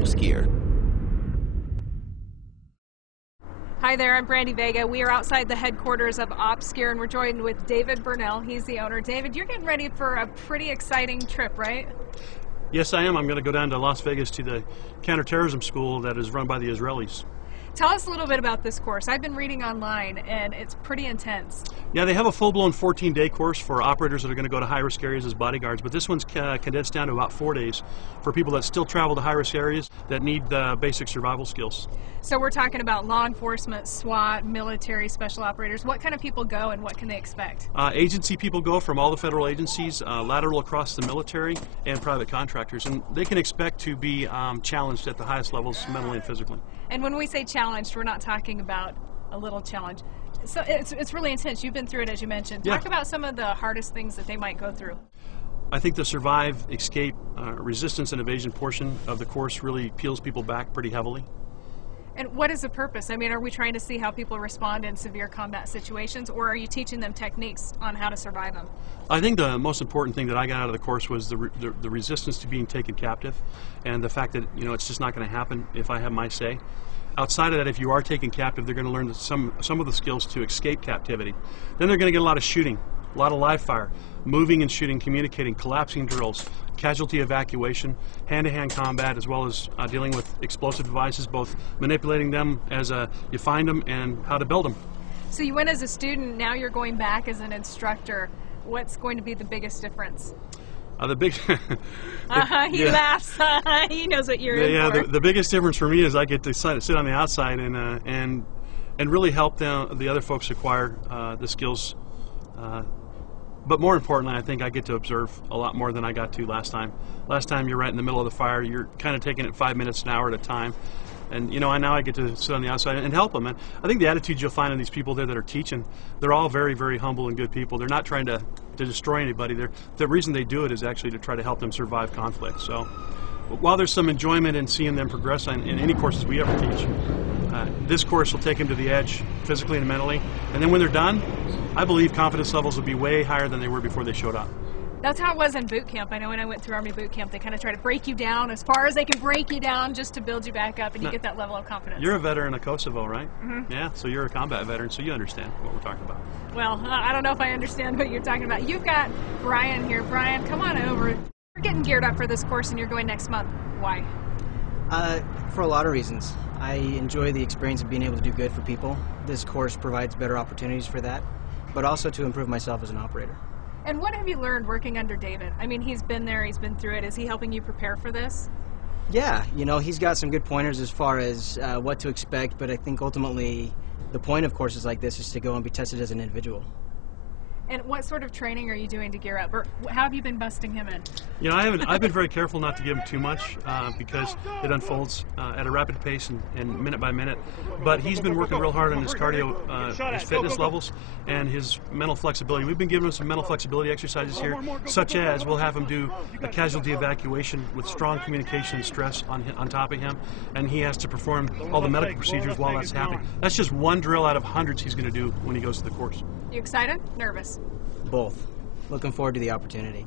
OPSGEAR. Hi there, I'm Brandy Vega. We are outside the headquarters of OPSGEAR and we're joined with David Burnell. He's the owner. David, you're getting ready for a pretty exciting trip, right? Yes, I am. I'm going to go down to Las Vegas to the counterterrorism school that is run by the Israelis. Tell us a little bit about this course. I've been reading online and it's pretty intense. Yeah, they have a full-blown 14-day course for operators that are going to go to high-risk areas as bodyguards, but this one's condensed down to about 4 days for people that still travel to high-risk areas that need basic survival skills. So we're talking about law enforcement, SWAT, military, special operators. What kind of people go and what can they expect? Agency people go from all the federal agencies, lateral across the military, and private contractors, and they can expect to be challenged at the highest levels mentally and physically. And when we say challenged, we're not talking about a little challenge. So it's really intense. You've been through it, as you mentioned. Yeah. Talk about some of the hardest things that they might go through. I think the survive, escape, resistance and evasion portion of the course really peels people back pretty heavily. And what is the purpose? I mean, are we trying to see how people respond in severe combat situations, or are you teaching them techniques on how to survive them? I think the most important thing that I got out of the course was the resistance to being taken captive, and the fact that, you know, it's just not going to happen if I have my say. Outside of that, if you are taken captive, they're going to learn some of the skills to escape captivity. Then they're going to get a lot of shooting, a lot of live fire, moving and shooting, communicating, collapsing drills, casualty evacuation, hand-to-hand combat, as well as dealing with explosive devices, both manipulating them as you find them and how to build them. So you went as a student, now you're going back as an instructor. What's going to be the biggest difference? The big he laughs. He knows what you're in for. The biggest difference for me is I get to sit on the outside and really help the other folks acquire the skills. But more importantly, I think I get to observe a lot more than I got to last time. Last time you're right in the middle of the fire. You're kind of taking it 5 minutes, an hour at a time. And you know, now I get to sit on the outside and help them. And I think the attitudes you'll find in these people there that are teaching, they're all very, very humble and good people. They're not trying to destroy anybody. The reason they do it is actually to try to help them survive conflict. So while there's some enjoyment in seeing them progress in any courses we ever teach, this course will take them to the edge physically and mentally. And then when they're done, I believe confidence levels will be way higher than they were before they showed up. That's how it was in boot camp. I know when I went through Army boot camp, they kind of try to break you down as far as they can break you down just to build you back up, and you get that level of confidence. You're a veteran of Kosovo, right? Mm-hmm. Yeah, so you're a combat veteran, so you understand what we're talking about. Well, I don't know if I understand what you're talking about. You've got Brian here. Brian, come on over. You're getting geared up for this course, and you're going next month. Why? For a lot of reasons. I enjoy the experience of being able to do good for people. This course provides better opportunities for that, but also to improve myself as an operator. And what have you learned working under David? I mean, he's been there, he's been through it. Is he helping you prepare for this? Yeah, you know, he's got some good pointers as far as what to expect, but I think ultimately the point of courses like this is to go and be tested as an individual. And what sort of training are you doing to gear up? Or how have you been busting him in? You know, I've been very careful not to give him too much because it unfolds at a rapid pace and minute by minute. But he's been working real hard on his cardio, his fitness levels, and his mental flexibility. We've been giving him some mental flexibility exercises here, such as we'll have him do a casualty evacuation with strong communication and stress on top of him, and he has to perform all the medical procedures while that's happening. That's just one drill out of hundreds he's going to do when he goes to the course. You excited? Nervous? Both. Looking forward to the opportunity.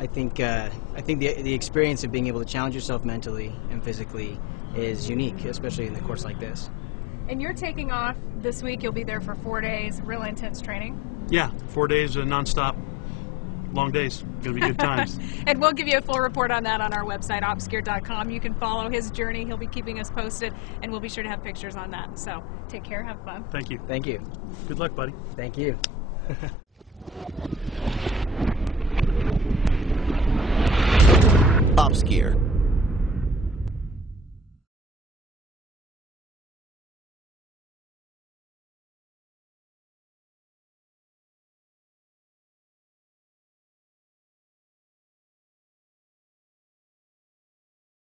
I think the experience of being able to challenge yourself mentally and physically is unique, especially in a course like this. And you're taking off this week. You'll be there for 4 days, real intense training. Yeah, 4 days non-stop, long days. Going to be good times. And we'll give you a full report on that on our website, OPSGEAR.com. You can follow his journey. He'll be keeping us posted, and we'll be sure to have pictures on that. So take care. Have fun. Thank you. Thank you. Good luck, buddy. Thank you. OPSGEAR.